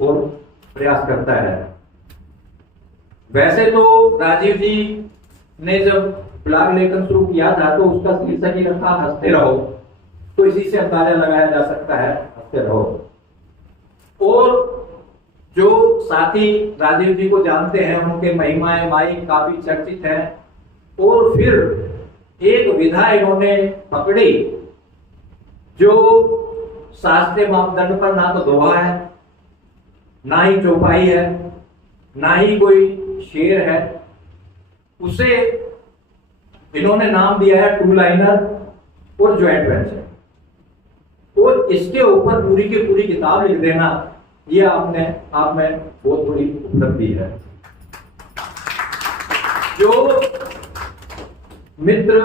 और प्रयास करता है। वैसे तो राजीव जी ने जब ब्लॉग लेखन शुरू किया था तो उसका शीर्षक ही रखा हंसते रहो, तो इसी से अंदाजा लगाया जा सकता है हंसते रहो। और जो साथी राजीव जी को जानते हैं उनके महिमाएं माई काफी चर्चित हैं। और फिर एक विधा इन्होंने पकड़ी जो शास्त्रीय मापदंड पर ना तो दोहा है, ना ही चौपाई है, ना ही कोई शेर है। उसे इन्होंने नाम दिया है टू लाइनर और ज्वाइंट वेंचर। और इसके ऊपर पूरी की पूरी किताब लिख देना, ये आप में बहुत बड़ी उपलब्धि है। जो मित्र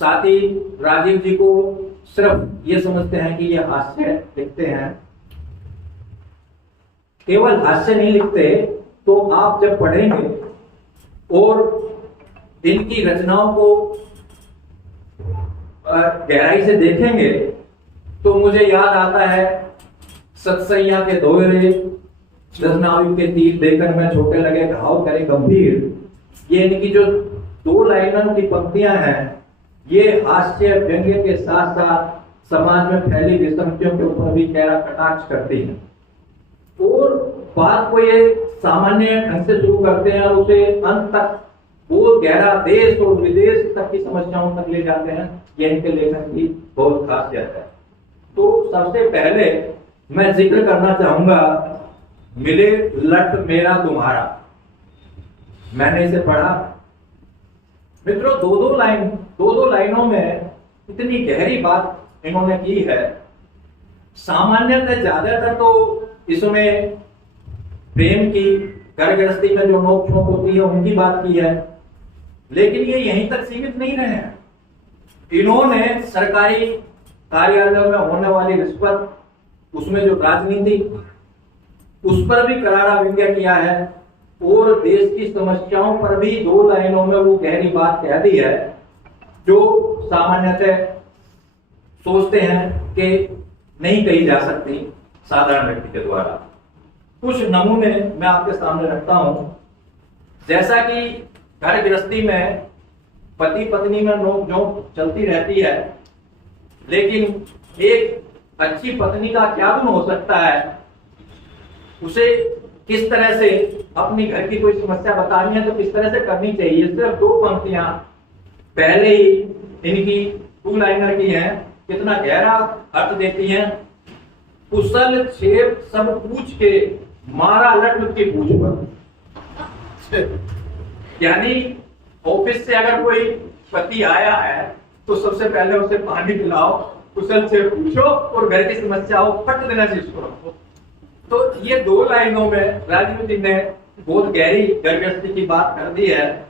साथी राजीव जी को सिर्फ ये समझते हैं कि ये हास्य लिखते हैं, केवल हास्य नहीं लिखते, तो आप जब पढ़ेंगे और इनकी रचनाओं को गहराई से देखेंगे तो मुझे याद आता है सतसैया के दोहरे, रचनावली के तीर देकर मैं छोटे लगे घाव करे गंभीर। ये इनकी जो दो लाइनों की पंक्तियां हैं, ये हास्य व्यंग्य के साथ साथ समाज में फैली विसंगतियों के ऊपर भी गहरा कटाक्ष करती हैं। और बात को ये सामान्य ढंग से शुरू करते हैं और उसे अंत तक बहुत गहरा देश और विदेश तक की समस्याओं तक ले जाते हैं। यह इनके लेखन की बहुत खासियत है। तो सबसे पहले मैं जिक्र करना चाहूंगा मिले लट मेरा तुम्हारा। मैंने इसे पढ़ा मित्रों, दो लाइनों में इतनी गहरी बात इन्होंने की है। सामान्यतः ज्यादातर तो इसमें प्रेम की, घर गृहस्थी में जो नोक झोंक होती है उनकी बात की है, लेकिन ये यहीं तक सीमित नहीं रहे हैं। इन्होंने सरकारी कार्यालयों में होने वाली रिश्वत, उसमें जो राजनीति, उस पर भी करारा व्यंग्य किया है। और देश की समस्याओं पर भी दो लाइनों में वो गहरी बात कह दी है जो सामान्यतः सोचते हैं कि नहीं कही जा सकती साधारण व्यक्ति के द्वारा। कुछ नमूने मैं आपके सामने रखता हूं। जैसा कि घर गृहस्थी में पति पत्नी में नोक झोंक चलती रहती है, लेकिन एक अच्छी पत्नी का क्या गुण हो सकता है, उसे किस तरह से अपनी घर की कोई समस्या बतानी है तो किस तरह से करनी चाहिए। सिर्फ दो पंक्तियां पहले ही इनकी टू लाइनर की हैं, कितना गहरा अर्थ देती हैं। कुशल छेब सब पूछ के मारा लट उसकी पूछ पर। यानी ऑफिस से अगर कोई पति आया है तो सबसे पहले उसे पानी पिलाओ, कुशल से पूछो और घर की समस्याओं फट देना से इसको रखो। तो ये दो लाइनों में राजीव जी ने बहुत गहरी घर गृहस्थी की बात कर दी है।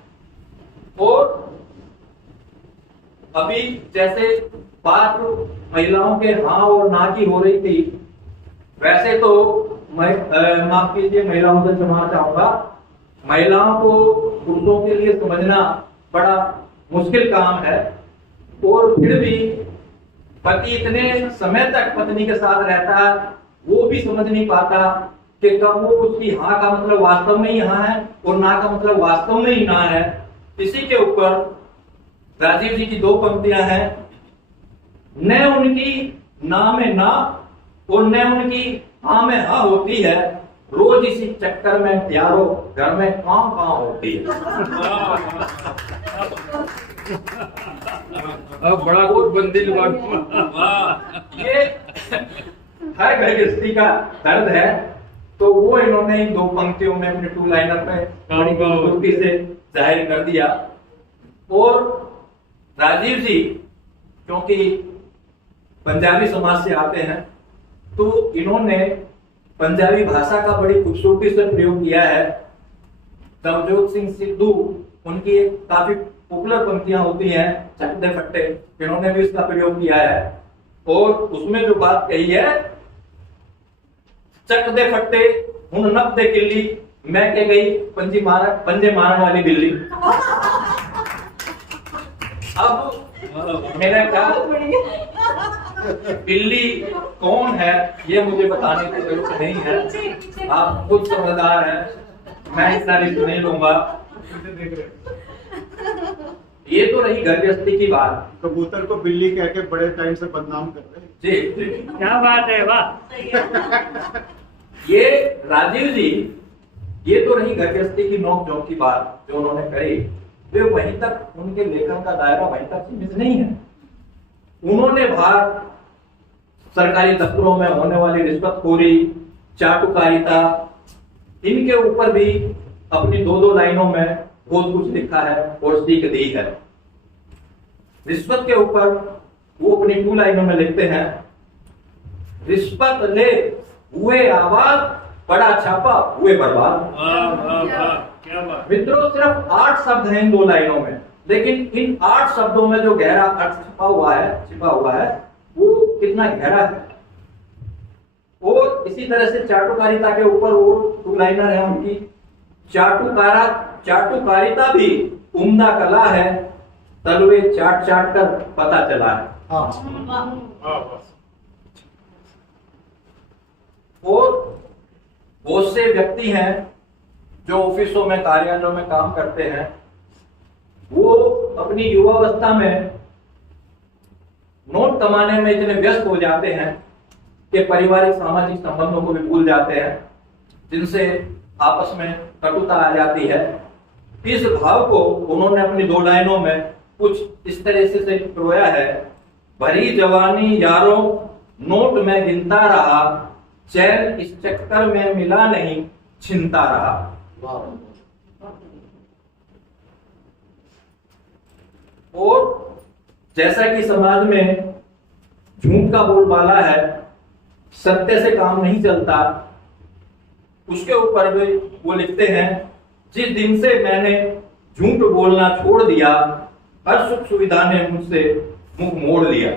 और अभी जैसे बात महिलाओं के हाँ और ना की हो रही थी, वैसे तो माफ कीजिए, महिलाओं से क्षमा चाहूंगा, महिलाओं को पुरुषों के लिए समझना बड़ा मुश्किल काम है। और फिर भी पति इतने समय तक पत्नी के साथ रहता है, वो भी समझ नहीं पाता कि कब वो उसकी हाँ का मतलब वास्तव में ही हाँ है और ना का मतलब वास्तव में ही ना है। इसी के ऊपर राजीव जी की दो पंक्तियां हैं। न उनकी ना में ना और न उनकी हाँ में हाँ होती है, रोज इसी चक्कर में प्यारो घर में काम कहाँ होती है। अब बड़ा कुछ बंदी ये हर घर गृहस्थी का दर्द है। तो वो इन्होंने इन दो पंक्तियों में अपने टू लाइनर में बड़ी खूबसूरती से जाहिर कर दिया। और राजीव जी क्योंकि पंजाबी समाज से आते हैं, तो इन्होंने पंजाबी भाषा का बड़ी खूबसूरती से प्रयोग किया है। नवजोत सिंह सिद्धू, उनकी एक काफी पॉपुलर पंक्तियां होती हैं चक दे फट्टे, इन्होंने भी इसका प्रयोग किया है। और उसमें जो बात कही है, चक दे फट्टे हुन नप दे किल्ली, मैं के गई पंजे मारन वाली बिल्ली। अब मेरा क्या बिल्ली कौन है ये मुझे बताने की जरूरत नहीं है, आप खुद समझदार हैं, मैं इतना रिस्क नहीं लूंगा। ये तो रही घर गृहस्थी की बात। कबूतर को बिल्ली कह के बड़े टाइम से बदनाम कर रहे हैं। जी जी, क्या बात है, वाह। ये राजीव जी, ये तो रही घर गृहस्थी की नोक झोंक की बात जो उन्होंने करी। वे वहीं तक, उनके लेखन का दायरा वहीं तक सीमित नहीं है। उन्होंने बाहर सरकारी दफ्तरों में होने वाली रिश्वतखोरी, चाटुकारिता, इनके ऊपर भी अपनी 2-2 लाइनों में बहुत कुछ लिखा है और सीख दी है। रिश्वत के ऊपर वो अपनी 2 लाइनों में लिखते हैं, रिश्वत ले हुए आबाद, पड़ा छापा हुए बर्बाद। क्या बात। मित्रों, सिर्फ 8 शब्द हैं इन 2 लाइनों में, लेकिन इन 8 शब्दों में जो गहरा अर्थ छिपा हुआ है वो कितना गहरा है। और इसी तरह से चाटुकारिता के ऊपर वो 2 लाइनर है उनकी, चाटुकारिता भी उम्दा कला है, तलवे चाट चाट कर पता चला है। और बहुत से व्यक्ति हैं जो ऑफिसों में, कार्यालयों में काम करते हैं, वो अपनी युवावस्था में नोट कमाने में इतने व्यस्त हो जाते हैं कि पारिवारिक सामाजिक संबंधों को भी भूल जाते हैं, जिनसे आपस में कटुता आ जाती है। इस भाव को उन्होंने अपनी 2 लाइनों में कुछ इस तरह से पिरोया है, भरी जवानी यारों नोट में गिनता रहा, चैन इस चक्कर में मिला नहीं, छिनता रहा। और जैसा कि समाज में झूठ का बोलबाला है, सत्य से काम नहीं चलता, उसके ऊपर भी वो लिखते हैं, जिस दिन से मैंने झूठ बोलना छोड़ दिया, हर सुख सुविधा ने मुझसे मुंह मोड़ लिया।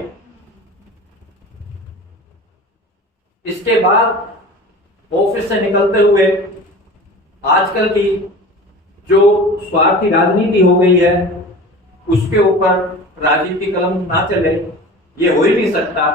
इसके बाद ऑफिस से निकलते हुए आजकल की जो स्वार्थी राजनीति हो गई है, उसके ऊपर राजीव की कलम ना चले, ये हो ही नहीं सकता।